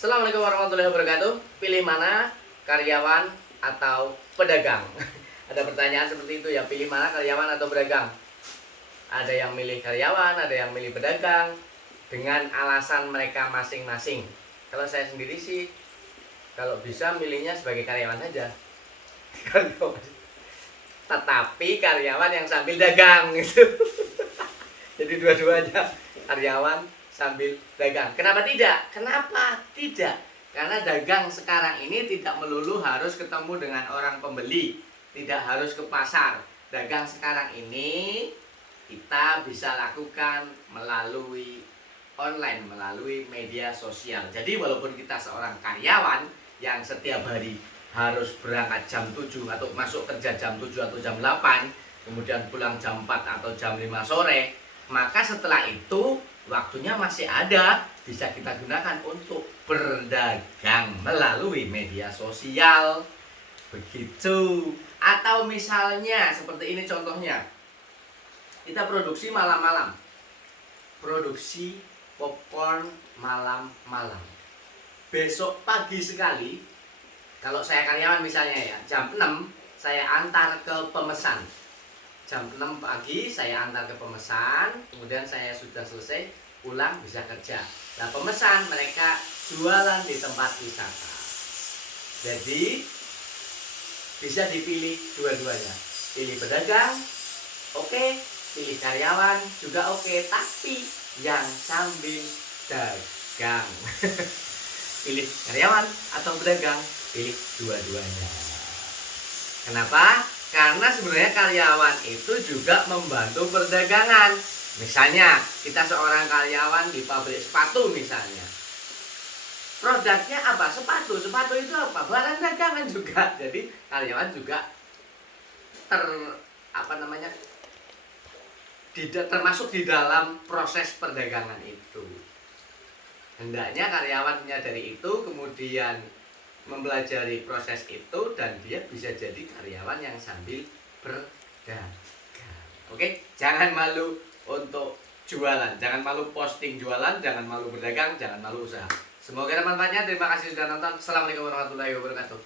Assalamualaikum warahmatullahi wabarakatuh. Pilih mana, karyawan atau pedagang? Ada pertanyaan seperti itu ya, pilih mana karyawan atau pedagang? Ada yang milih karyawan, ada yang milih pedagang dengan alasan mereka masing-masing. Kalau saya sendiri sih, kalau bisa milihnya sebagai karyawan aja. Tetapi karyawan yang sambil dagang gitu. Jadi dua-duanya karyawan sambil dagang. Kenapa tidak? Kenapa tidak? Karena dagang sekarang ini tidak melulu harus ketemu dengan orang pembeli, tidak harus ke pasar. Dagang sekarang ini kita bisa lakukan melalui online, melalui media sosial. Jadi walaupun kita seorang karyawan yang setiap hari harus berangkat jam 7 atau masuk kerja jam 7 atau jam 8, kemudian pulang jam 4 atau jam 5 sore, maka setelah itu waktunya masih ada, bisa kita gunakan untuk berdagang melalui media sosial. Begitu. Atau misalnya seperti ini contohnya, kita produksi malam-malam, produksi popcorn malam-malam. Besok pagi sekali, kalau saya karyawan misalnya ya, jam 6 saya antar ke pemesan. Jam 6 pagi saya antar ke pemesan, kemudian saya sudah selesai pulang bisa kerja. Nah, pemesan mereka jualan di tempat wisata. Jadi bisa dipilih dua-duanya. Pilih pedagang, oke, pilih karyawan juga oke, tapi yang sambil dagang. Pilih karyawan atau pedagang, pilih dua-duanya. Kenapa? Karena sebenarnya karyawan itu juga membantu perdagangan. Misalnya, kita seorang karyawan di pabrik sepatu misalnya. Produknya apa? Sepatu. Sepatu itu apa? Barang dagangan juga. Jadi, karyawan juga termasuk di dalam proses perdagangan itu. Hendaknya karyawan menyadari itu, kemudian mempelajari proses itu, dan dia bisa jadi karyawan yang sambil berdagang. Oke, jangan malu untuk jualan, jangan malu posting jualan, jangan malu berdagang, jangan malu usaha. Semoga ada manfaatnya. Terima kasih sudah nonton. Assalamualaikum warahmatullahi wabarakatuh.